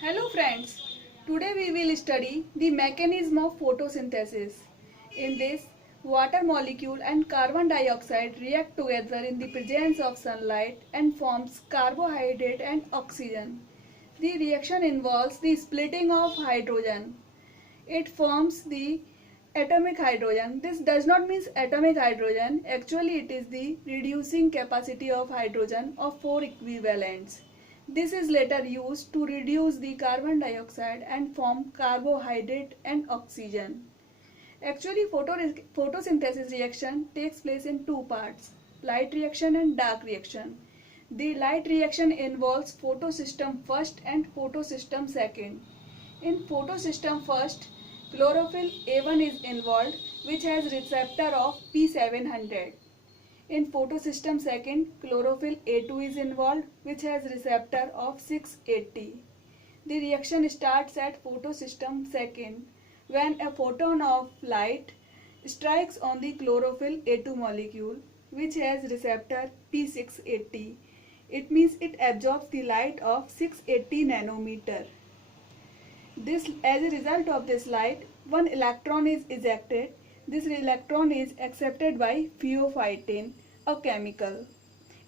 Hello friends, today we will study the mechanism of photosynthesis. In this, water molecule and carbon dioxide react together in the presence of sunlight and forms carbohydrate and oxygen. The reaction involves the splitting of hydrogen. It forms the atomic hydrogen. This does not mean atomic hydrogen. Actually, it is the reducing capacity of hydrogen of 4 equivalents. This is later used to reduce the carbon dioxide and form carbohydrate and oxygen. Actually, photosynthesis reaction takes place in two parts, light reaction and dark reaction. The light reaction involves photosystem first and photosystem second. In photosystem first, chlorophyll A1 is involved, which has receptor of P700. In photosystem second, chlorophyll A2 is involved, which has receptor of 680. The reaction starts at photosystem second when a photon of light strikes on the chlorophyll A2 molecule, which has receptor P680. It means it absorbs the light of 680 nanometer. As a result of this light, one electron is ejected. This electron is accepted by pheophytin, a chemical.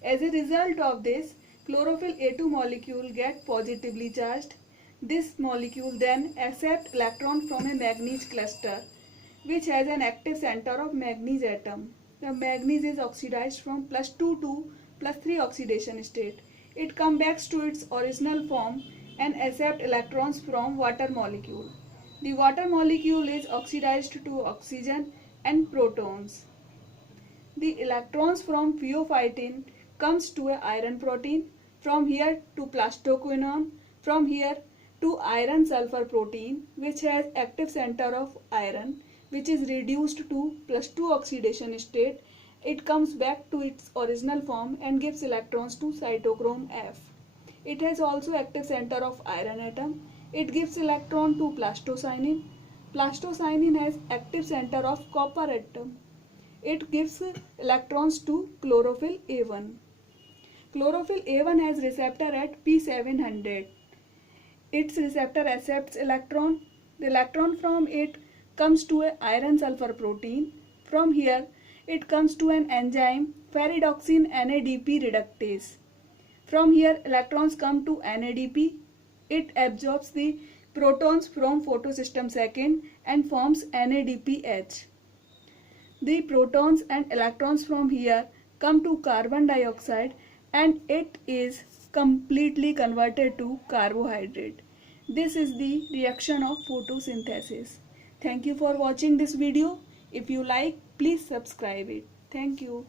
As a result of this, chlorophyll A2 molecule gets positively charged. This molecule then accepts electron from a manganese cluster, which has an active center of manganese atom. The manganese is oxidized from +2 to +3 oxidation state. It comes back to its original form and accepts electrons from water molecule. The water molecule is oxidized to oxygen and protons. The electrons from pheophytin comes to a iron protein, from here to plastoquinone, from here to iron sulfur protein, which has active center of iron, which is reduced to +2 oxidation state. It comes back to its original form and gives electrons to cytochrome F. It has also active center of iron atom. It gives electron to plastocyanin. Plastocyanin has active center of copper atom. It gives electrons to chlorophyll A1. Chlorophyll A1 has receptor at P700. Its receptor accepts electron. The electron from it comes to an iron sulfur protein. From here, it comes to an enzyme ferridoxine NADP reductase. From here, electrons come to NADP. It absorbs the protons from photosystem second and forms NADPH. The protons and electrons from here come to carbon dioxide and it is completely converted to carbohydrate. This is the reaction of photosynthesis. Thank you for watching this video. If you like, please subscribe it. Thank you.